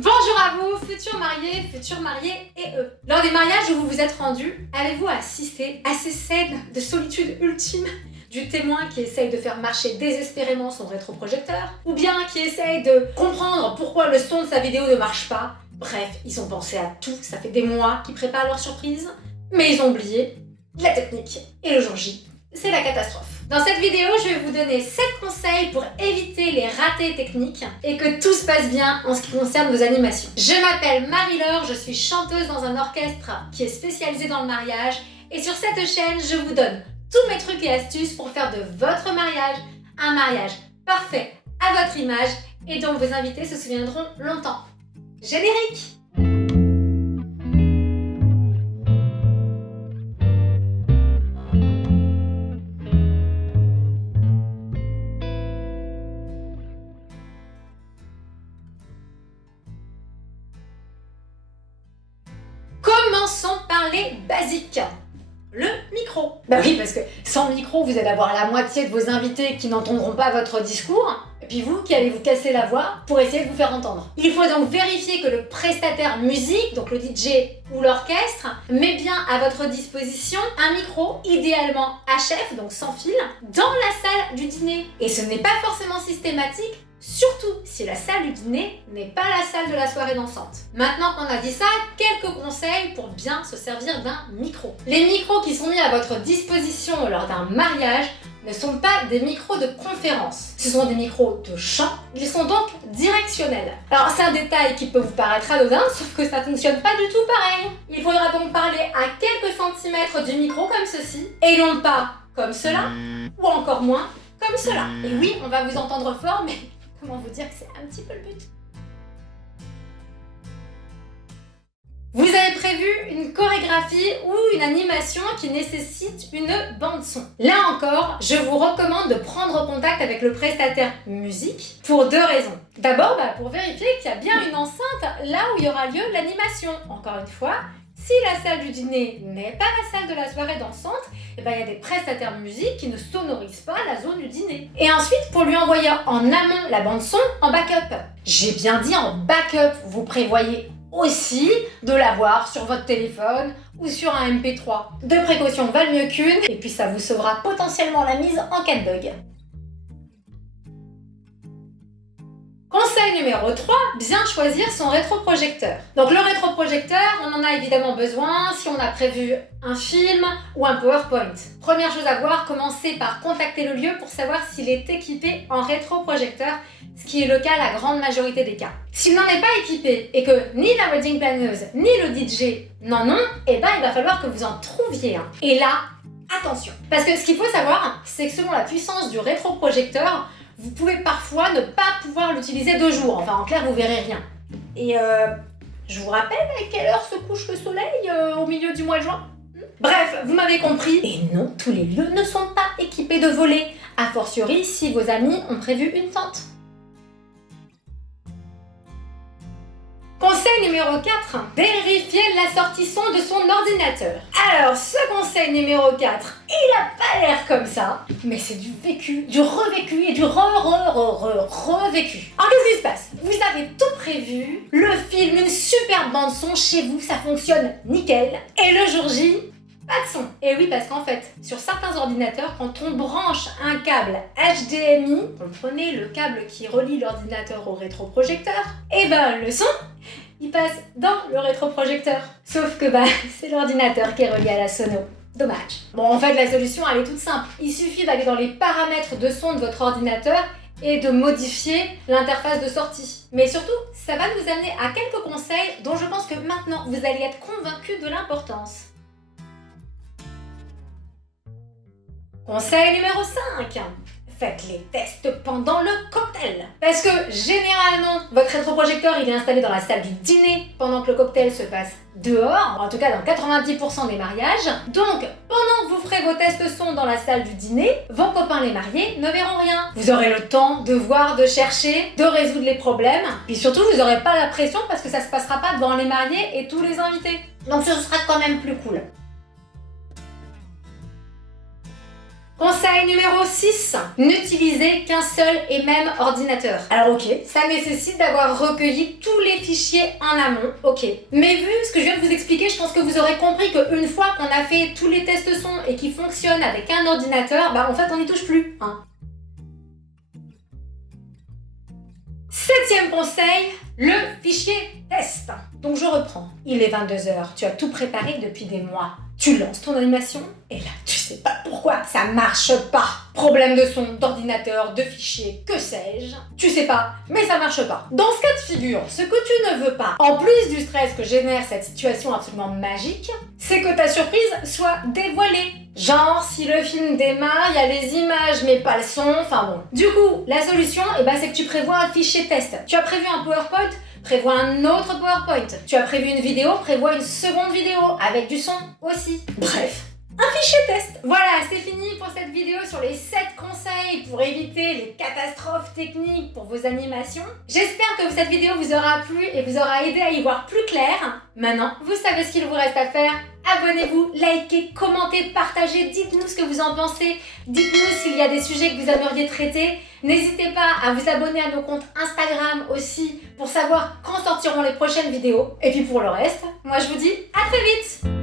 Bonjour à vous, futurs mariés et eux. Lors des mariages où vous vous êtes rendus, avez-vous assisté à ces scènes de solitude ultime du témoin qui essaye de faire marcher désespérément son rétroprojecteur, ou bien qui essaye de comprendre pourquoi le son de sa vidéo ne marche pas? Bref, ils ont pensé à tout, ça fait des mois qu'ils préparent leur surprise, mais ils ont oublié la technique. Et le jour J, c'est la catastrophe. Dans cette vidéo, je vais vous donner 7 conseils pour éviter les ratés techniques et que tout se passe bien en ce qui concerne vos animations. Je m'appelle Marie-Laure, je suis chanteuse dans un orchestre qui est spécialisé dans le mariage et sur cette chaîne, je vous donne tous mes trucs et astuces pour faire de votre mariage un mariage parfait à votre image et dont vos invités se souviendront longtemps. Générique! Commençons par les basiques. Le micro. Bah oui, parce que sans micro, vous allez avoir la moitié de vos invités qui n'entendront pas votre discours, et puis vous qui allez vous casser la voix pour essayer de vous faire entendre. Il faut donc vérifier que le prestataire musique, donc le DJ ou l'orchestre, met bien à votre disposition un micro, idéalement HF, donc sans fil, dans la salle du dîner. Et ce n'est pas forcément systématique, surtout si la salle du dîner n'est pas la salle de la soirée dansante. Maintenant qu'on a dit ça, quelques conseils pour bien se servir d'un micro. Les micros qui sont mis à votre disposition lors d'un mariage ne sont pas des micros de conférence. Ce sont des micros de chant, ils sont donc directionnels. Alors c'est un détail qui peut vous paraître anodin, sauf que ça fonctionne pas du tout pareil. Il faudra donc parler à quelques centimètres du micro comme ceci, et non pas comme cela, ou encore moins comme cela. Et oui, on va vous entendre fort, mais comment vous dire que c'est un petit peu le but? Vous avez prévu une chorégraphie ou une animation qui nécessite une bande-son. Là encore, je vous recommande de prendre contact avec le prestataire musique pour 2 raisons. D'abord, pour vérifier qu'il y a bien une enceinte là où il y aura lieu l'animation. Encore une fois, si la salle du dîner n'est pas la salle de la soirée dansante, il y a des prestataires musique qui ne sonorisent pas la zone du dîner. Et ensuite, pour lui envoyer en amont la bande-son en backup. J'ai bien dit en backup, vous prévoyez aussi de l'avoir sur votre téléphone ou sur un MP3. 2 précautions valent mieux qu'une, et puis ça vous sauvera potentiellement la mise en cas de bug. Conseil numéro 3, bien choisir son rétroprojecteur. Donc le rétroprojecteur, on en a évidemment besoin si on a prévu un film ou un PowerPoint. Première chose à voir, commencez par contacter le lieu pour savoir s'il est équipé en rétroprojecteur, ce qui est le cas la grande majorité des cas. S'il n'en est pas équipé et que ni la wedding planeuse ni le DJ n'en ont, il va falloir que vous en trouviez un. Et là, attention, parce que ce qu'il faut savoir, c'est que selon la puissance du rétroprojecteur, vous pouvez parfois ne pas pouvoir l'utiliser 2 jours. Enfin, en clair, vous verrez rien. Et je vous rappelle à quelle heure se couche le soleil au milieu du mois de juin? Bref, vous m'avez compris. Et non, tous les lieux ne sont pas équipés de volets. A fortiori, si vos amis ont prévu une tente. Conseil numéro 4, vérifier la sortie son de son ordinateur. Alors, ce conseil numéro 4, il a pas l'air comme ça, mais c'est du vécu, du revécu et du revécu. Alors, qu'est-ce qui se passe? Vous avez tout prévu, le film, une super bande son chez vous, ça fonctionne nickel, et le jour J, pas de son. Et oui, parce qu'en fait, sur certains ordinateurs, quand on branche un câble HDMI, comprenez le câble qui relie l'ordinateur au rétroprojecteur, et le son, il passe dans le rétroprojecteur. Sauf que c'est l'ordinateur qui est relié à la sono. Dommage. Bon, en fait, la solution, elle est toute simple. Il suffit d'aller dans les paramètres de son de votre ordinateur et de modifier l'interface de sortie. Mais surtout, ça va nous amener à quelques conseils dont je pense que maintenant, vous allez être convaincus de l'importance. Conseil numéro 5. Faites les tests pendant le cocktail. Parce que généralement, votre rétroprojecteur il est installé dans la salle du dîner pendant que le cocktail se passe dehors, en tout cas dans 90% des mariages. Donc, pendant que vous ferez vos tests son dans la salle du dîner, vos copains les mariés ne verront rien. Vous aurez le temps de voir, de chercher, de résoudre les problèmes. Et surtout, vous n'aurez pas la pression parce que ça se passera pas devant les mariés et tous les invités. Donc ce sera quand même plus cool. Conseil numéro 6, n'utilisez qu'un seul et même ordinateur. Alors ok, ça nécessite d'avoir recueilli tous les fichiers en amont, ok. Mais vu ce que je viens de vous expliquer, je pense que vous aurez compris qu'une fois qu'on a fait tous les tests son et qu'ils fonctionnent avec un ordinateur, bah en fait on n'y touche plus, hein. 7e conseil, le fichier test. Donc je reprends. Il est 22h, tu as tout préparé depuis des mois. Tu lances ton animation et là, tu sais pas pourquoi, ça marche pas. Problème de son, d'ordinateur, de fichier, que sais-je. Tu sais pas, mais ça marche pas. Dans ce cas de figure, ce que tu ne veux pas, en plus du stress que génère cette situation absolument magique, c'est que ta surprise soit dévoilée. Genre, si le film démarre, il y a les images mais pas le son, enfin bon. Du coup, la solution, c'est que tu prévois un fichier test. Tu as prévu un PowerPoint, prévois un autre PowerPoint. Tu as prévu une vidéo, prévois une seconde vidéo avec du son aussi. Bref, un fichier test. Voilà, c'est fini pour cette vidéo sur les 7 conseils pour éviter les catastrophes techniques pour vos animations. J'espère que cette vidéo vous aura plu et vous aura aidé à y voir plus clair. Maintenant, vous savez ce qu'il vous reste à faire. Abonnez-vous, likez, commentez, partagez, dites-nous ce que vous en pensez. Dites-nous s'il y a des sujets que vous aimeriez traiter. N'hésitez pas à vous abonner à nos comptes Instagram aussi pour savoir quand sortiront les prochaines vidéos. Et puis pour le reste, moi je vous dis à très vite!